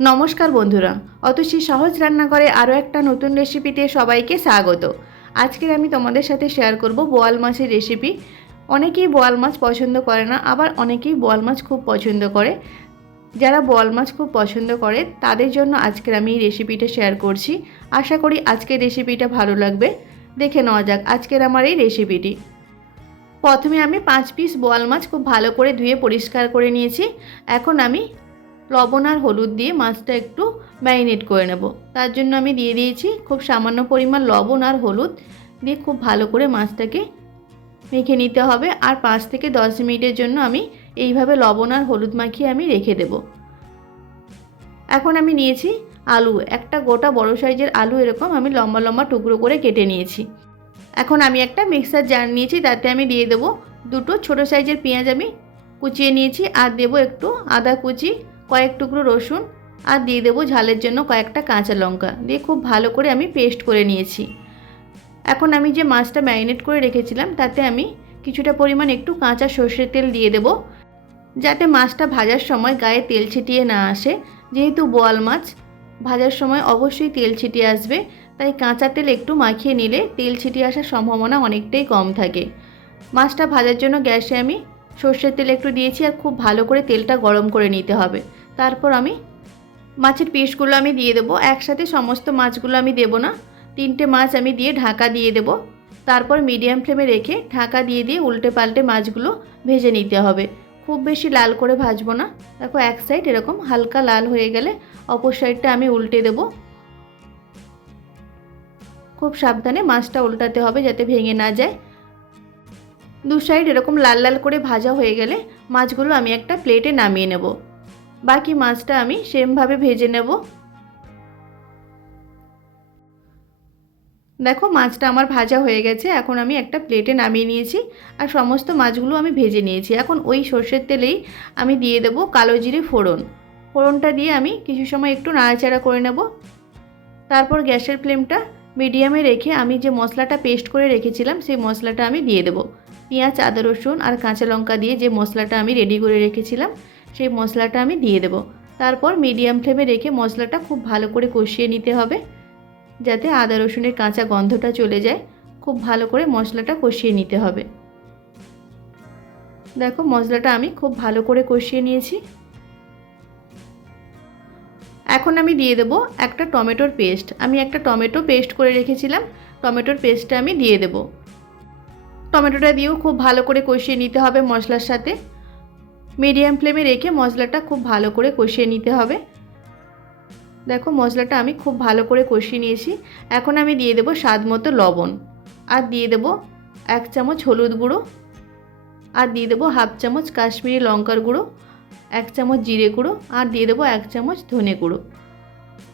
নমস্কার বন্ধুরা অত অতসী সহজ রান্নাঘরে আরও একটা নতুন রেসিপিতে সবাইকে স্বাগত। আজকের আমি তোমাদের সাথে শেয়ার করব বোয়াল মাছের রেসিপি। অনেকেই বোয়াল মাছ পছন্দ করে না, আবার অনেকেই বোয়াল মাছ খুব পছন্দ করে। যারা বোয়াল মাছ খুব পছন্দ করে, তাদের জন্য আজকের আমি এই রেসিপিটা শেয়ার করছি। আশা করি আজকের রেসিপিটা ভালো লাগবে। দেখে নেওয়া যাক আজকের আমার এই রেসিপিটি। প্রথমে আমি পাঁচ পিস বোয়াল মাছ খুব ভালো করে ধুয়ে পরিষ্কার করে নিয়েছি। এখন আমি লবণ আর হলুদ দিয়ে মাছটা একটু ম্যারিনেট করে নেব। তার জন্য আমি দিয়ে দিয়েছি খুব সামান্য পরিমাণ লবণ আর হলুদ দিয়ে খুব ভালো করে মাছটাকে মেখে নিতে হবে। আর পাঁচ থেকে দশ মিনিটের জন্য আমি এইভাবে লবণ আর হলুদ মাখিয়ে আমি রেখে দেব। এখন আমি নিয়েছি আলু। একটা গোটা বড় সাইজের আলু এরকম আমি লম্বা লম্বা টুকরো করে কেটে নিয়েছি। এখন আমি একটা মিক্সার জার নিয়েছি, তাতে আমি দিয়ে দেবো দুটো ছোট সাইজের পেঁয়াজ আমি কুচিয়ে নিয়েছি। আর দেবো একটু আদা কুচি কয়েক টুকরো রসুন আর দিয়ে দেবো ঝালের জন্য কয়েকটা কাঁচা লঙ্কা। দিয়ে খুব ভালো করে আমি পেস্ট করে নিয়েছি। এখন আমি যে মাছটা ম্যারিনেট করে রেখেছিলাম, তাতে আমি কিছুটা পরিমাণ একটু কাঁচা সর্ষের তেল দিয়ে দেবো, যাতে মাছটা ভাজার সময় গায়ে তেল ছিটিয়ে না আসে। যেহেতু বোয়াল মাছ, ভাজার সময় অবশ্যই তেল ছিটিয়ে আসবে, তাই কাঁচা তেল একটু মাখিয়ে নিলে তেল ছিটিয়ে আসার সম্ভাবনা অনেকটাই কম থাকে। মাছটা ভাজার জন্য গ্যাসে আমি সর্ষের তেল একটু দিয়েছি আর খুব ভালো করে তেলটা গরম করে নিতে হবে। তারপর আমি মাছের পিসগুলো আমি দিয়ে দেবো। একসাথে সমস্ত মাছগুলো আমি দেবো না। তিনটে মাছ আমি দিয়ে ঢাকা দিয়ে দেবো। তারপর মিডিয়াম ফ্লেমে রেখে ঢাকা দিয়ে দিয়ে উল্টে পাল্টে মাছগুলো ভেজে নিতে হবে। খুব বেশি লাল করে ভাজবো না। দেখো এক সাইড এরকম হালকা লাল হয়ে গেলে অপর সাইডটা আমি উল্টে দেব। খুব সাবধানে মাছটা উল্টাতে হবে যাতে ভেঙে না যায়। দু সাইড এরকম লাল লাল করে ভাজা হয়ে গেলে মাছগুলো আমি একটা প্লেটে নামিয়ে নেব। বাকি মাছটা আমি সেমভাবে ভেজে নেব। দেখো, মাছটা আমার ভাজা হয়ে গেছে, এখন আমি একটা প্লেটে নামিয়ে নিয়েছি আর সমস্ত মাছগুলো আমি ভেজে নিয়েছি। এখন ওই সর্ষের তেলেই আমি দিয়ে দেবো কালো জিরে ফোড়ন। ফোড়নটা দিয়ে আমি কিছু সময় একটু নাড়াচাড়া করে নেব। তারপর গ্যাসের ফ্লেমটা মিডিয়ামে রেখে আমি যে মশলাটা পেস্ট করে রেখেছিলাম, সেই মশলাটা আমি দিয়ে দেবো। পেঁয়াজ, আদা, রসুন আর কাঁচা লঙ্কা দিয়ে যে মশলাটা আমি রেডি করে রেখেছিলাম, সেই মশলাটা আমি দিয়ে দেবো। তারপর মিডিয়াম ফ্লেমে রেখে মশলাটা খুব ভালো করে কষিয়ে নিতে হবে, যাতে আদা, রসুনের কাঁচা গন্ধটা চলে যায়। খুব ভালো করে মশলাটা কষিয়ে নিতে হবে। দেখো মশলাটা আমি খুব ভালো করে কষিয়ে নিয়েছি। এখন আমি দিয়ে দেবো একটা টমেটোর পেস্ট আমি একটা টমেটো পেস্ট করে রেখেছিলাম, টমেটোর পেস্টটা আমি দিয়ে দেবো। টমেটোটা দিয়েও খুব ভালো করে কষিয়ে নিতে হবে মশলার সাথে। মিডিয়াম ফ্লেমে রেখে মশলাটা খুব ভালো করে কষিয়ে নিতে হবে। দেখো মশলাটা আমি খুব ভালো করে কষিয়ে নিয়েছি। এখন আমি দিয়ে দেবো স্বাদ মতো লবণ। আর দিয়ে দেবো এক চামচ হলুদ গুঁড়ো। আর দিয়ে দেবো হাফ চামচ কাশ্মীরি লঙ্কার গুঁড়ো। এক চামচ জিরে গুঁড়ো। আর দিয়ে দেবো এক চামচ ধনে গুঁড়ো।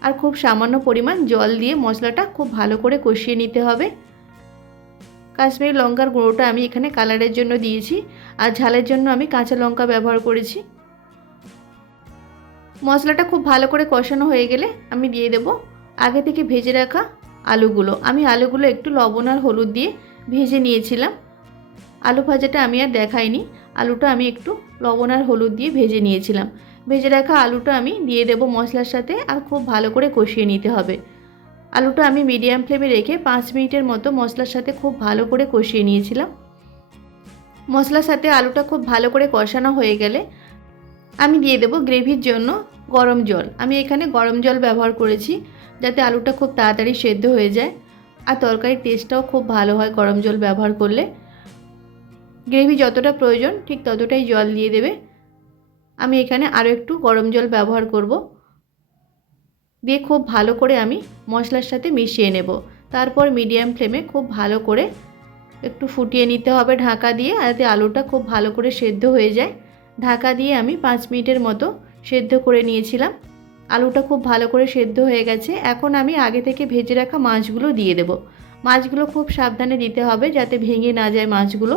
আর খুব সামান্য পরিমাণ জল দিয়ে মশলাটা খুব ভালো করে কষিয়ে নিতে হবে। কাশ্মীরি লঙ্কার গুঁড়োটা আমি এখানে কালারের জন্য দিয়েছি আর ঝালের জন্য আমি কাঁচা লঙ্কা ব্যবহার করেছি। মশলাটা খুব ভালো করে কষানো হয়ে গেলে আমি দিয়ে দেব আগে থেকে ভেজে রাখা আলুগুলো। আমি আলুগুলো একটু লবণ আর হলুদ দিয়ে ভেজে নিয়েছিলাম। আলু ভাজাটা আমি আর দেখাইনি। আলুটা আমি একটু লবণ আর হলুদ দিয়ে ভেজে নিয়েছিলাম। ভেজে রাখা আলুটা আমি দিয়ে দেব মশলার সাথে আর খুব ভালো করে কষিয়ে নিতে হবে। আলুটা আমি মিডিয়াম ফ্লেমে রেখে পাঁচ মিনিটের মতো মশলার সাথে খুব ভালো করে কষিয়ে নিয়েছিলাম। মশলার সাথে আলুটা খুব ভালো করে কষানো হয়ে গেলে আমি দিয়ে দেবো গ্রেভির জন্য গরম জল। আমি এখানে গরম জল ব্যবহার করেছি যাতে আলুটা খুব তাড়াতাড়ি সেদ্ধ হয়ে যায় আর তরকারির টেস্টটাও খুব ভালো হয় গরম জল ব্যবহার করলে। গ্রেভি যতটা প্রয়োজন ঠিক ততটাই জল দিয়ে দেবে। আমি এখানে আরও একটু গরম জল ব্যবহার করব। দিয়ে খুব ভালো করে আমি মশলার সাথে মিশিয়ে নেব। তারপর মিডিয়াম ফ্লেমে খুব ভালো করে একটু ফুটিয়ে নিতে হবে ঢাকা দিয়ে, যাতে আলুটা খুব ভালো করে সেদ্ধ হয়ে যায়। ঢাকা দিয়ে আমি পাঁচ মিনিটের মতো সেদ্ধ করে নিয়েছিলাম। আলুটা খুব ভালো করে সেদ্ধ হয়ে গেছে। এখন আমি আগে থেকে ভেজে রাখা মাছগুলো দিয়ে দেব। মাছগুলো খুব সাবধানে দিতে হবে যাতে ভেঙে না যায় মাছগুলো।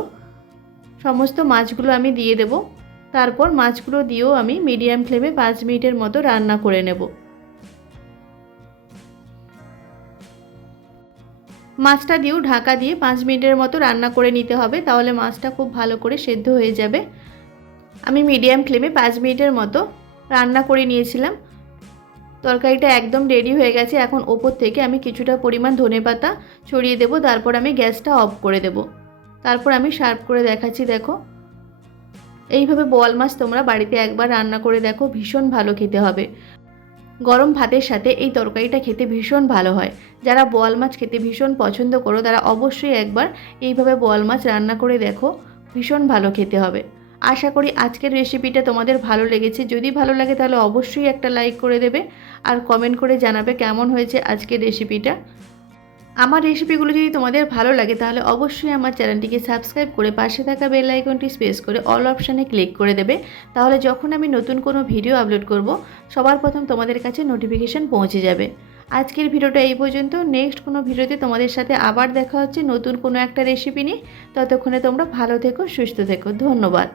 সমস্ত মাছগুলো আমি দিয়ে দেব। তারপর মাছগুলো দিয়েও আমি মিডিয়াম ফ্লেমে পাঁচ মিনিটের মতো রান্না করে নেব। মাছটা দিয়েও ঢাকা দিয়ে পাঁচ মিনিটের মতো রান্না করে নিতে হবে, তাহলে মাছটা খুব ভালো করে সেদ্ধ হয়ে যাবে। আমি মিডিয়াম ফ্লেমে পাঁচ মিনিটের মতো রান্না করে নিয়েছিলাম। তরকারিটা একদম রেডি হয়ে গেছে, এখন ওপর থেকে আমি কিছুটা পরিমাণ ধনেপাতা ছড়িয়ে দেবো, তারপর আমি গ্যাসটা অফ করে দেব। তারপর আমি সার্ভ করে দেখাচ্ছি, দেখো। এইভাবে বোয়াল মাছ তোমরা বাড়িতে একবার রান্না করে দেখো, ভীষণ ভালো খেতে হবে। গরম ভাতের সাথে এই তরকারিটা খেতে ভীষণ ভালো হয়। যারা বোয়াল মাছ খেতে ভীষণ পছন্দ করো, তারা অবশ্যই একবার এইভাবে বোয়াল মাছ রান্না করে দেখো, ভীষণ ভালো খেতে হবে। আশা করি আজকের রেসিপিটা তোমাদের ভালো লেগেছে। যদি ভালো লাগে তাহলে অবশ্যই একটা লাইক করে দেবে, আর কমেন্ট করে জানাবে কেমন হয়েছে আজকের রেসিপিটা আমার রেসিপিগুলো যদি তোমাদের ভালো লাগে, তাহলে অবশ্যই আমার চ্যানেলটিকে সাবস্ক্রাইব করে পাশে থাকা বেল আইকনটি স্পেস করে অল অপশানে ক্লিক করে দেবে। তাহলে যখন আমি নতুন কোনো ভিডিও আপলোড করব, সবার প্রথম তোমাদের কাছে নোটিফিকেশান পৌঁছে যাবে। আজকের ভিডিওটা এই পর্যন্ত। নেক্সট কোনো ভিডিওতে তোমাদের সাথে আবার দেখা হচ্ছে নতুন কোনো একটা রেসিপি নিয়ে। ততক্ষণে তোমরা ভালো থেকো, সুস্থ থেকো। ধন্যবাদ।